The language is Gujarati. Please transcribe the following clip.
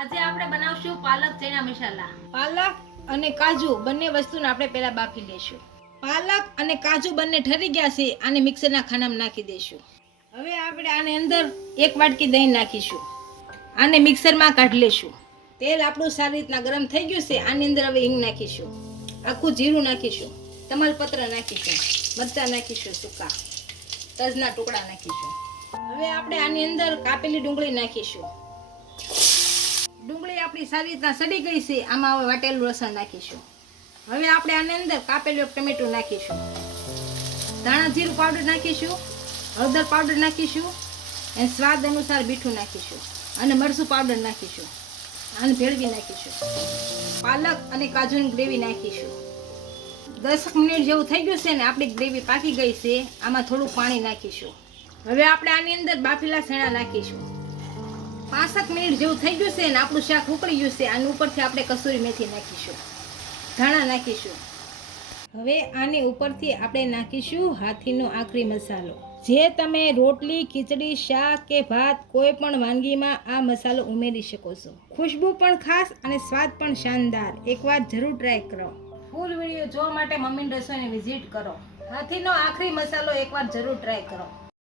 આજે આપણે બનાવશું પાલક, ચણા મસાલા. પાલક અને કાજુ, બંને વસ્તુને આપણે પહેલા બાફી લેશું પાલક અને કાજુ બંને ઠરી ગયા છે, આને મિક્સરના ખાનામાં નાખી દઈશું. હવે આપણે આની અંદર એક વાટકી દહીં નાખીશું. આને મિક્સરમાં કાઢી લેશું તેલ આપણું સારી રીતના ગરમ થઈ ગયું છે, આની અંદર હવે હિંગ નાખીશું. આખું જીરું નાખીશું, તમાલપત્ર નાખીશું, મરચાં નાખીશું, સૂકા તજના ટુકડા નાખીશું. હવે આપણે આની અંદર કાપેલી ડુંગળી નાખીશું. આપણી સારી રીતના સડી ગઈ છે, આમાં હવે વાટેલું લસણ નાખીશું. હવે આપણે આની અંદર કાપેલું ટમેટું નાખીશું. ધાણા જીરું પાવડર નાખીશું, હળદર પાવડર નાખીશું, અને સ્વાદ અનુસાર મીઠું નાખીશું અને મરચું પાવડર નાખીશું. અને ભેળવી નાખીશું. પાલક અને કાજુની ગ્રેવી નાખીશું. દસક મિનિટ જેવું થઈ ગયું છે ને, આપણી ગ્રેવી પાકી ગઈ છે, આમાં થોડું પાણી નાખીશું. હવે આપણે આની અંદર બાફેલા સેણા નાખીશું. પાંસઠ મિનિટ જેવું થઈ ગયું છે ને આપણું શાક ઉકળી ગયું છે. આની ઉપરથી આપણે કસૂરી મેથી નાખીશું. ધાણા નાખીશું. હવે આની ઉપરથી આપણે નાખીશું હાથીનો આખરી મસાલો. જે તમે રોટલી, ખીચડી, શાક કે ભાત કોઈ પણ વાનગીમાં આ મસાલો ઉમેરી શકો છો. ખુશ્બુ પણ ખાસ અને સ્વાદ પણ શાનદાર. એકવાર જરૂર ટ્રાય કરો. ફૂલ વીડિયો જોવા માટે મમ્મીની રસોઈને વિઝિટ કરો. હાથીનો આખરી મસાલો એકવાર જરૂર ટ્રાય કરો.